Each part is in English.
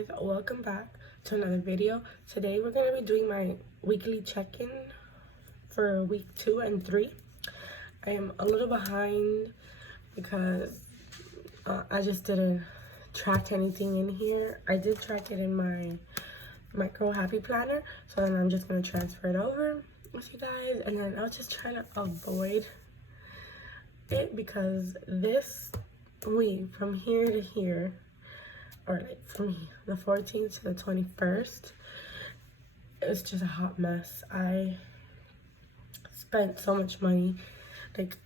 guys, welcome back to another video. Today we're going to be doing my weekly check-in for week 2 and 3. I am a little behind because I just didn't track anything in here. I did track it in my micro happy planner, so then I'm just going to transfer it over with you guys, and then I'll just try to avoid it because this week from here to here, or like from the 14th to the 21st, it's just a hot mess. I spent so much money. Like,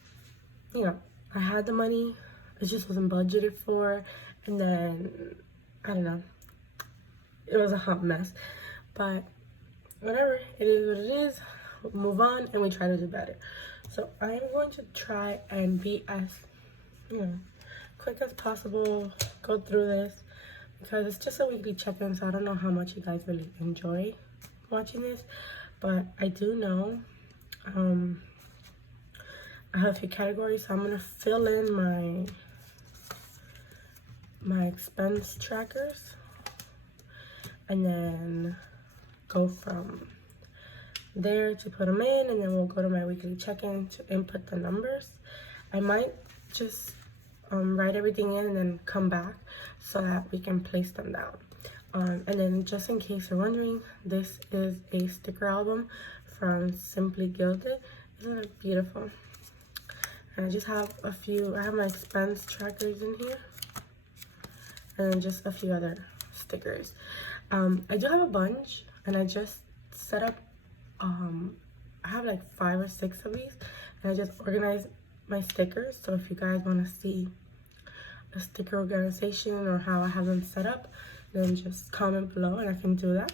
you know, I had the money, it just wasn't budgeted for, and then I don't know, it was a hot mess. But whatever, it is what it is. We'll move on and we try to do better. So I'm going to try and be as, quick as possible, go through this, because it's just a weekly check-in, so I don't know how much you guys really enjoy watching this, but I do know I have a few categories, so I'm gonna fill in my expense trackers and then go from there to put them in, and then we'll go to my weekly check-in to input the numbers. I might just write everything in and then come back so that we can place them down. And then just in case you're wondering, this is a sticker album from Simply Gilded. Isn't it beautiful? And I just have a few, I have my expense trackers in here and then just a few other stickers. I do have a bunch, and I just set up, I have like 5 or 6 of these, and I just organized my stickers. So if you guys want to see a sticker organization or how I have them set up, then just comment below and I can do that.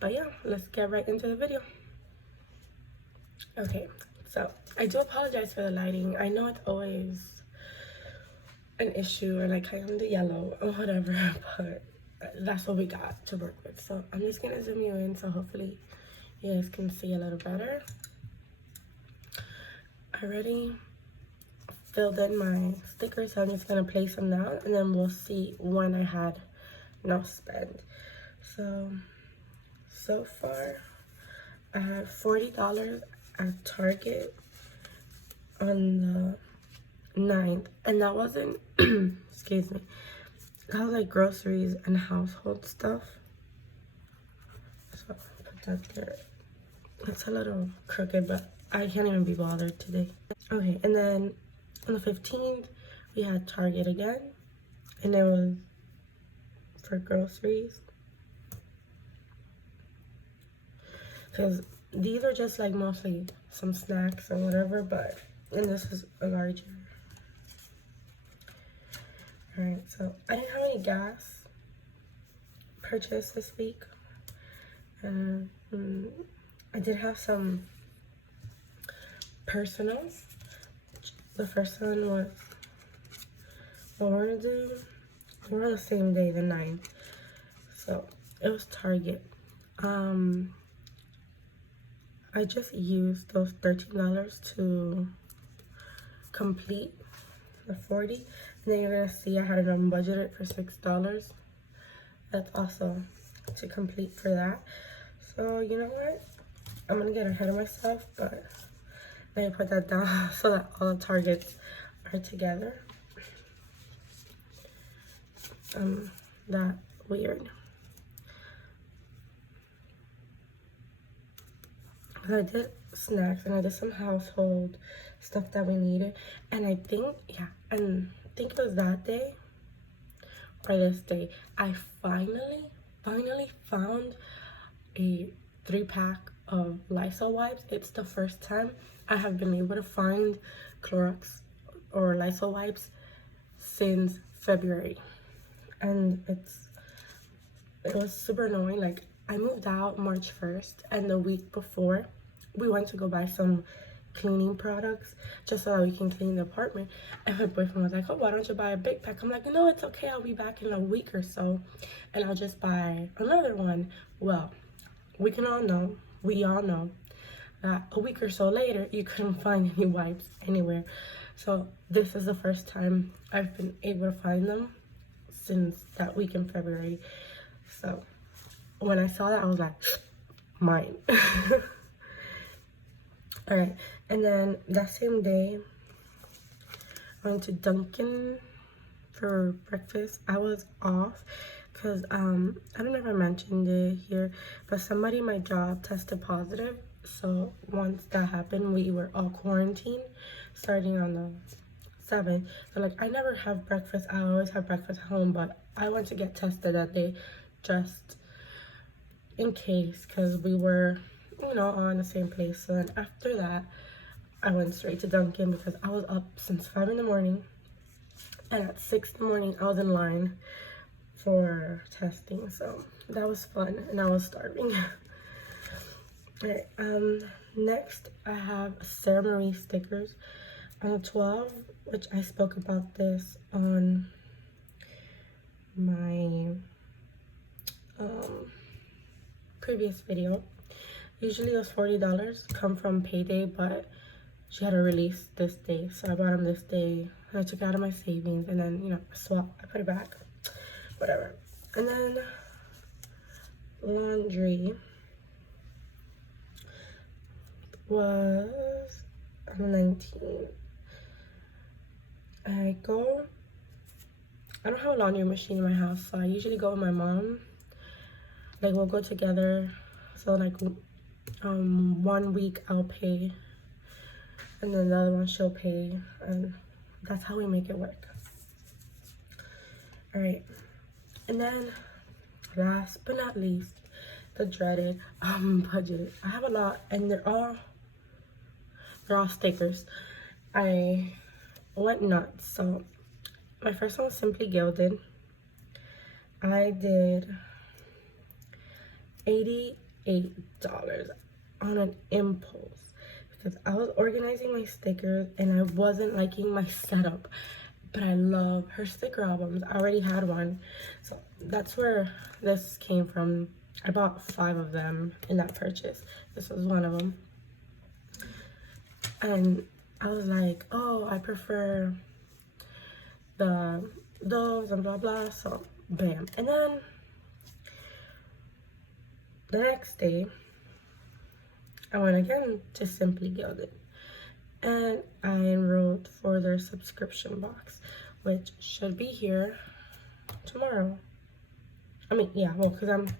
But yeah, let's get right into the video. Okay, so I do apologize for the lighting. I know it's always an issue, and like I am the yellow or whatever, but that's what we got to work with. So I'm just gonna zoom you in so hopefully you guys can see a little better. I already filled in my stickers, so I'm just gonna place them down and then we'll see when I had no spend. So far I had $40 at Target on the 9th, and that wasn't excuse me, that was like groceries and household stuff. So I'll put that there. It's a little crooked, but I can't even be bothered today. Okay, and then on the 15th, we had Target again, and it was for groceries. Because these are just like mostly some snacks or whatever, and this is a larger. Alright, so I didn't have any gas purchased this week. I did have some personals. The first one was, what we're gonna do, we're on the same day, the 9th. So it was Target. I just used those $13 to complete the 40. And then you're gonna see I had it unbudgeted for $6. That's also to complete for that. So you know what? I'm gonna get ahead of myself, but let me put that down so that all the Targets are together. That weird. I did snacks and I did some household stuff that we needed, and I think, I think it was that day or this day, I finally found a 3-pack of Lysol wipes. It's the first time I have been able to find Clorox or Lysol wipes since February, and it was super annoying. Like, I moved out March 1st, and the week before we went to go buy some cleaning products just so that we can clean the apartment, and my boyfriend was like, oh, why don't you buy a big pack? I'm like, no, it's okay, I'll be back in a week or so and I'll just buy another one. Well, we all know that a week or so later you couldn't find any wipes anywhere. So this is the first time I've been able to find them since that week in February. So when I saw that, I was like, mine. All right, and then that same day, I went to Dunkin' for breakfast. I was off because I don't know if I mentioned it here, but somebody in my job tested positive. So once that happened, we were all quarantined starting on the 7th. So like, I never have breakfast. I always have breakfast at home, but I went to get tested that day just in case, because we were, you know, all in the same place. So then after that, I went straight to Dunkin' because I was up since 5 in the morning. And at 6 in the morning, I was in line for testing. So that was fun, and I was starving. Alright, next I have Sarah Marie stickers on the 12th, which I spoke about this on my previous video. Usually it was $40, come from payday, but she had a release this day, so I bought them this day. And I took it out of my savings, and then, you know, I put it back, whatever. And then laundry was on the 19th. I don't have a laundry machine in my house, so I usually go with my mom. Like, we'll go together. So like 1 week I'll pay, and then the other one she'll pay, and that's how we make it work. All right, and then last but not least, the dreaded budget. I have a lot, and they're all stickers. I went nuts. So my first one was Simply Gilded. I did $88 on an impulse because I was organizing my stickers and I wasn't liking my setup, but I love her sticker albums. I already had one, so that's where this came from. I bought 5 of them in that purchase. This was one of them, and I was like, oh, I prefer those and blah blah. So bam. And then the next day I went again to Simply Gilded, and I enrolled for their subscription box, which should be here tomorrow. I mean, yeah, well, because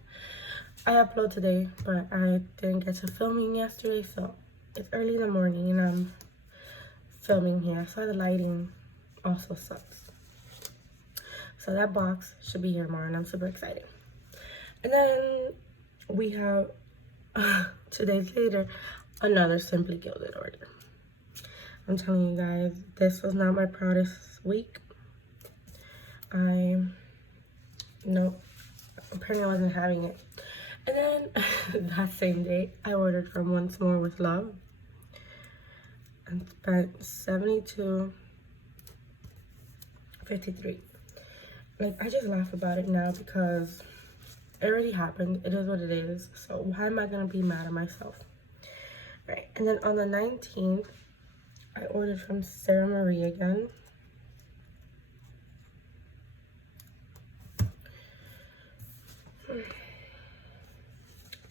I upload today, but I didn't get to filming yesterday, so it's early in the morning and I'm filming here. So the lighting also sucks. So that box should be here tomorrow, and I'm super excited. And then we have 2 days later, another Simply Gilded order. I'm telling you guys, this was not my proudest week. Nope, apparently I wasn't having it. And then that same day, I ordered from Once More with Love and spent $72.53. Like, I just laugh about it now because it already happened. It is what it is. So why am I gonna be mad at myself? Right. And then on the 19th, I ordered from Sarah Marie again.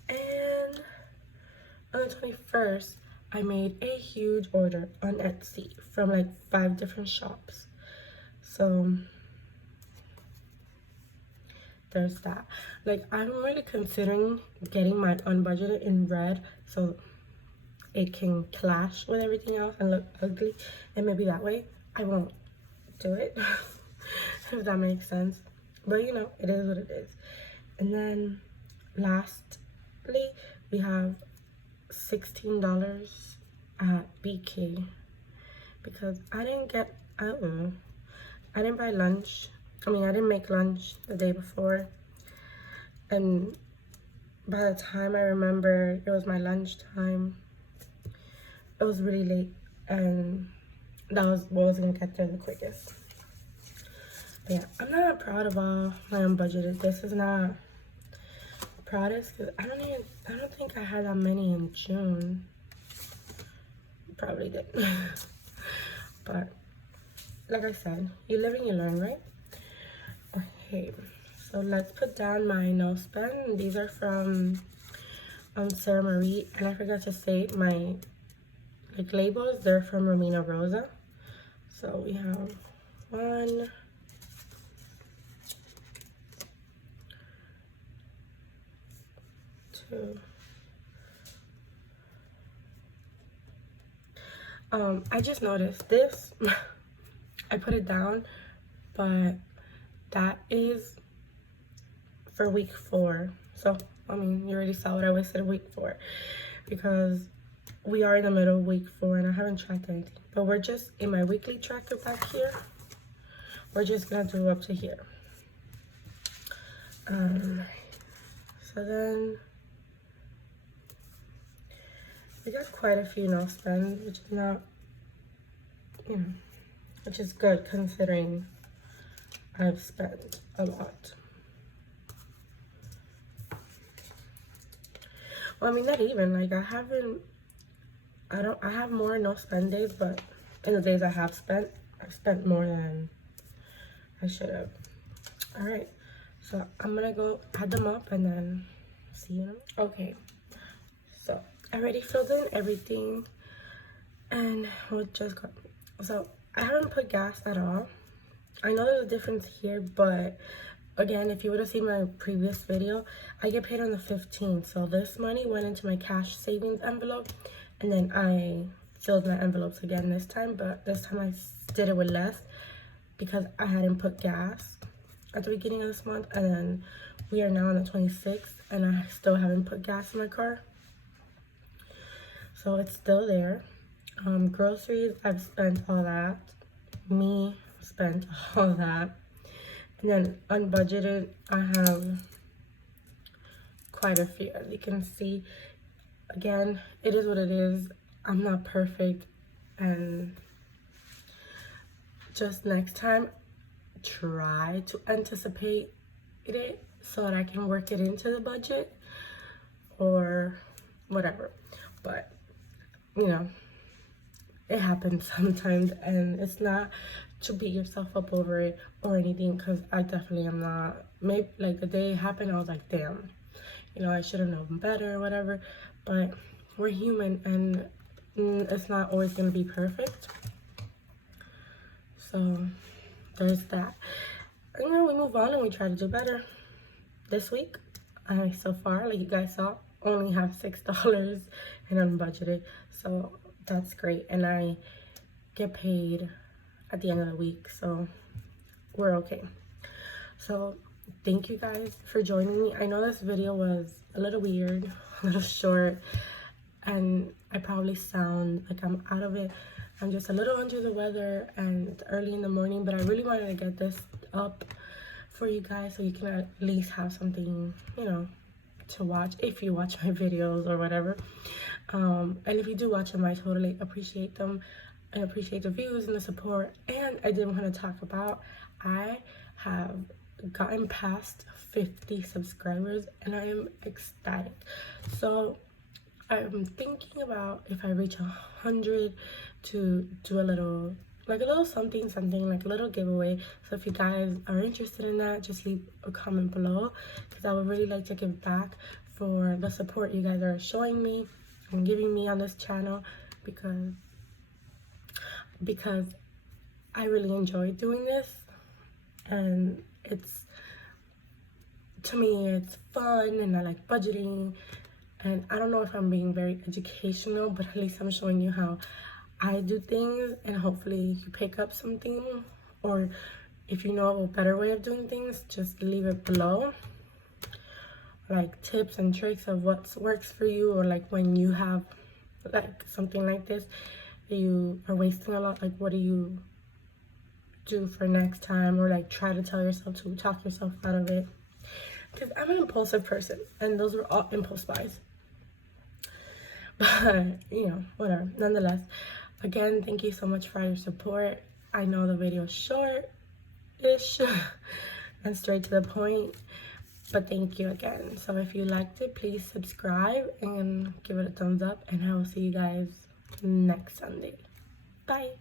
And on the 21st, I made a huge order on Etsy from like 5 different shops. So there's that. Like, I'm really considering getting my unbudgeted in red so it can clash with everything else and look ugly, and maybe that way I won't do it. If that makes sense. But you know, it is what it is. And then lastly, we have $16 at BK because I didn't buy lunch. I didn't make lunch the day before, and by the time I remember it was my lunchtime, it was really late, and that was what was gonna get there the quickest. But yeah, I'm not proud of all my unbudgeted. This is not proudest because I don't think I had that many in June. Probably did. But like I said, you live and you learn, right? Okay, so let's put down my nose pen. These are from Sarah Marie, and I forgot to say my labels. They're from Romina Rosa. So we have 1, 2. I just noticed this. I put it down, but that is for week 4. So I mean, you already saw what I wasted week 4, because we are in the middle of week 4 and I haven't tracked anything. But we're just in my weekly tracker back here. We're just gonna do up to here. So then we got quite a few now spent, which is not, you know, which is good considering I've spent a lot. Well, I mean, not even, like, I have more no spend days, but in the days I have spent, I've spent more than I should have. All right, so I'm gonna go add them up and then see you. Okay, so I already filled in everything and we'll just go. So I haven't put gas at all. I know there's a difference here, but again, if you would have seen my previous video, I get paid on the 15th. So this money went into my cash savings envelope, and then I filled my envelopes again this time, but this time I did it with less because I hadn't put gas at the beginning of this month, and then we are now on the 26th and I still haven't put gas in my car. So it's still there. Groceries, I've spent all that. Me spent all that. And then unbudgeted, I have quite a few. As you can see, again, it is what it is. I'm not perfect, and just next time, try to anticipate it so that I can work it into the budget or whatever. But, you know, it happens sometimes, and it's not to beat yourself up over it or anything, because I definitely am not. Maybe like the day it happened, I was like, damn, you know, I should have known better or whatever. But we're human, and it's not always going to be perfect. So there's that. And, you know, we move on and we try to do better. This week, I so far, like you guys saw, only have $6 and unbudgeted. So that's great. And I get paid at the end of the week, so we're okay. So thank you guys for joining me. I know this video was a little weird, a little short, and I probably sound like I'm out of it. I'm just a little under the weather and it's early in the morning, but I really wanted to get this up for you guys so you can at least have something, you know, to watch if you watch my videos or whatever. And if you do watch them, I totally appreciate them. I appreciate the views and the support. And I did want to talk about, I have gotten past 50 subscribers and I am ecstatic. So I'm thinking about, if I reach 100, to do a little something, like a little giveaway. So if you guys are interested in that, just leave a comment below, because I would really like to give back for the support you guys are showing me and giving me on this channel, because I really enjoy doing this, and to me it's fun, and I like budgeting, and I don't know if I'm being very educational, but at least I'm showing you how I do things, and hopefully you pick up something. Or if you know a better way of doing things, just leave it below, like tips and tricks of what works for you, or like when you have like something like this, you are wasting a lot, like what do you do for next time, or like try to talk yourself out of it, because I'm an impulsive person, and those were all impulse buys. But you know, whatever. Nonetheless, again, thank you so much for your support. I know the video is short-ish and straight to the point, but thank you again. So if you liked it, please subscribe and give it a thumbs up, and I will see you guys next Sunday. Bye.